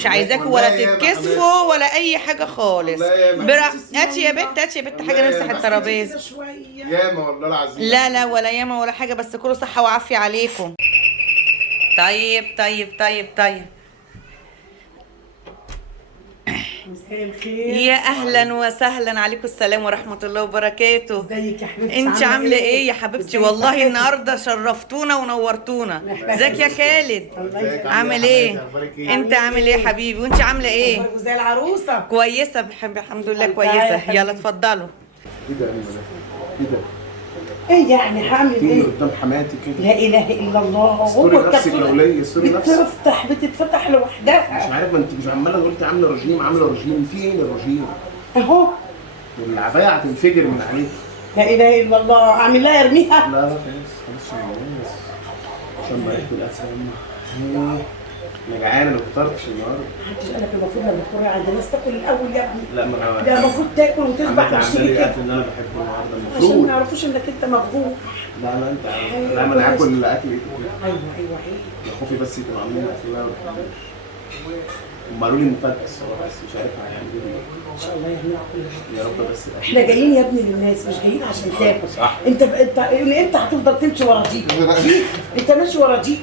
مش عايزاكوا ولا تتكسفوا ولا اي حاجه خالص. هاتي يا بنت، هاتي يا بنت حاجه نمسح الترابيزه. ياما والله العظيم. لا ولا ياما ولا حاجه، بس كله صحه وعافيه عليكم. طيب مساء الخير. يا اهلا وسهلا، عليكم السلام ورحمه الله وبركاته. ازيك يا حبيبتي؟ انت عامله ايه يا حبيبتي؟ والله النهارده شرفتونا ونورتونا. ازيك يا خالد؟ عامل ايه؟ انت عامل ايه يا حبيبي؟ وانت عامله ايه؟ زي العروسه. كويسه الحمد لله كويسه. يلا اتفضلوا. ايه ده؟ ايه ده؟ ايه يعني هعمل ايه؟ قدام حماتي كده. لا اله الا الله. استوري نفسك يا وليه، استوري نفسك. بتتفتح لوحدها. مش عارف، ما انت مش عماله قلت عامله رجيم عامله رجيم، في ايه الرجيم؟ اهو والعبايه هتنفجر من عليك. لا اله الا الله. اعمل لها ارميها؟ لا خلاص عشان بقيت الاسئله. انا جعان، انا ما فطرتش النهارده. محدش قال لك المفروض لما تكون عند الناس تاكل الاول يا ابني؟ لا، ما انا ده المفروض تاكل وتشبع وتشتري كده الاكل اللي انا بحبه النهارده عشان ما المفروض. يعرفوش انك انت مفجوع. لا انت. لا، ما انا هاكل الاكل ايوه خوفي بس يكونوا عاملين الاكل اللي انا بحبه. هم قالوا لي مفكس هو، بس مش عارف هيعملوا ايه. ان شاء الله يعملوا كلها. يا رب بس الأكل. احنا جايين يا ابني للناس، مش جايين عشان تاكل. صح. انت انت هتفضل تمشي ورا دي. انت ماشي ورا دي.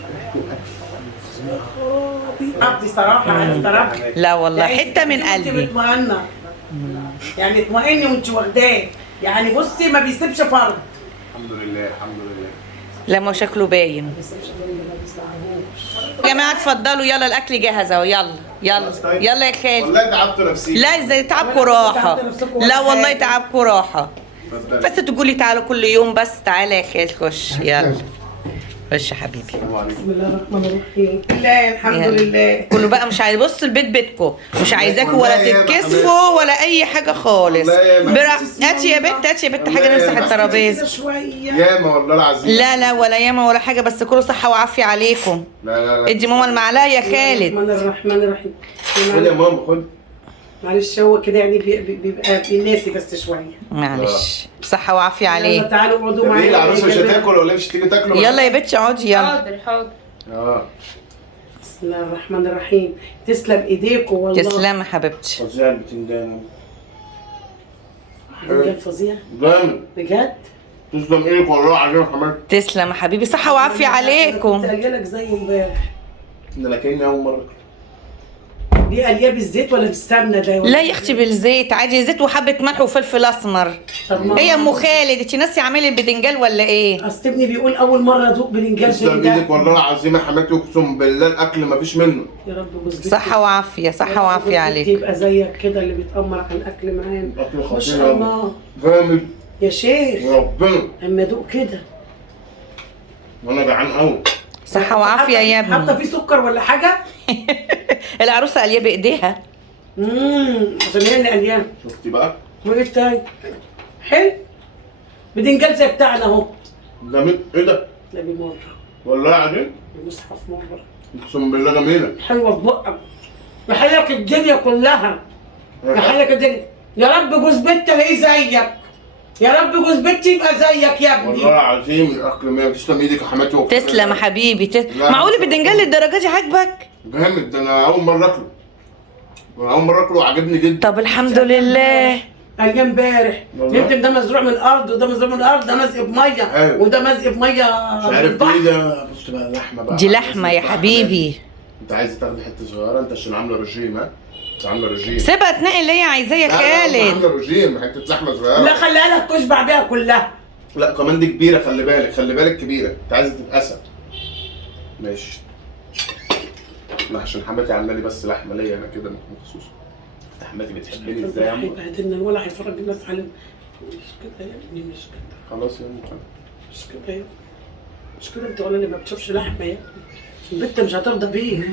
عبدي صراحه لا والله حته من انت قلبي. مطمئنه يعني اطمئني وانت واخداه يعني. بصي ما بيسيبش فرد. الحمد لله الحمد لله. لما شكله باين. ما بيسيبش فرد، ما بيصلحوش. يا جماعه اتفضلوا، يلا الاكل جاهز اهو. يلا يا خالد. والله تعبت نفسي. لا ازاي تعبكوا راحه؟ لا والله تعبكوا راحه. بس تقولي تعالوا كل يوم. بس تعالى يا خالد، خش يلا. خش يا حبيبي. السلام عليكم. بسم الله الرحمن الرحيم. لا الحمد لله. كله بقى مش عايز. بصوا البيت بيتكم، مش عايزاكوا ولا تتكسفوا ولا اي حاجه خالص. هاتي يا بنت حاجه نمسح الترابيزه. شويه. ياما والله العظيم. لا ولا ياما ولا حاجه، بس كله صحه وعافيه عليكم. لا ادي ماما المعلقه يا خالد. الرحمن الرحيم. خد يا ماما خد. معلش هو كده يعني بيبقى بيناسي بس شويه. معلش بصحه وعافيه يلا عليه. تعالوا اقعدوا ايه معايا. العروسه مش هتاكل ولا مش تيجي تاكلوا؟ يلا يا بنتي اقعدي يلا. حاضر. بسم الله الرحمن الرحيم. تسلم ايديكم والله. تسلم يا حبيبتي. فظيع البتنجان. بجد فظيع. جامد. بجد. تسلم ايدك والله العظيم يا حماتي. تسلم يا حبيبي، صحه وعافيه عليكم. كنت قايله لك زي امبارح. ده انا كاني اول مره. دي قليه بالزيت ولا بالسمنه ده؟ لا يا اختي بالزيت عادي، زيت وحبه ملح وفلفل اسمر. طب ايه يا ام خالد، انت ناسي اعملي البتنجان ولا ايه؟ اصل ابني بيقول اول مره ادوق بتنجان تسلم ايدك والله العظيم يا حماتي، اقسم بالله الاكل ما فيش منه. يا رب جوزك صحه وعافيه، صحه وعافيه عليك. يبقى زيك كده اللي بيتامر على الاكل معانا. اكل ما خطير شاء الله جامد يا شيخ. ربنا. اما ادوق كده. وانا جعان قوي. صحه وعافيه يا حاطه ابني. فيه سكر ولا حاجه؟ العروسه قاليه بايديها. عشان هي اللي قليانه. شفتي بقى؟ وايه التاني؟ حلو. بتنجان زي بتاعنا اهو. جميل. ايه ده؟ ده بمره. والله العظيم المصحف مره. اقسم بالله جميله. حلوه في بقك. يحيلك الدنيا كلها. يحيلك الدنيا. يا رب جوز بنت الاقيه زيك. يا رب جوز بنتي يبقى زيك يا ابني. والله العظيم الاكل مية. تسلم ايدك يا حماتي. تسلم يا حبيبي. معقول البتنجان للدرجه دي عاجبك؟ جامد. ده انا اول مره اكله. اول مره اكله وعجبني جدا. طب الحمد لله. قال امبارح يمكن ده مزروع من الارض وده مزروع من الارض، ده مزق بميه. أيوة. وده مزق بميه. مش عارف ايه ده. بص بقى لحمه بقى. دي لحمه يا حبيبي. انت عايزه تاخدي حته صغيره انت عشان عامله رجيم؟ ها؟ انت عامله رجيم. سيبها تنقي اللي هي عايزاه يا لا، خالد. عامله رجيم حته لحمه صغيره. لا خليها لك تشبع بيها كلها. لا كمان دي كبيره، خلي بالك كبيره. انت عايزه تتقسم. ماشي. لا عشان حماتي عامله لي بس لحمه ليا انا كده مخصوص. حماتي بتحبني ازاي يا عم؟ هيبهدلنا ولا هيفرج الناس علينا. مش كده يا ابني، مش كده. خلاص يا ام. مش كده يا ابني. مش كده. انت ولا اللي ما بتشوفش لحمه يا ابني. البت مش هترضى بيه.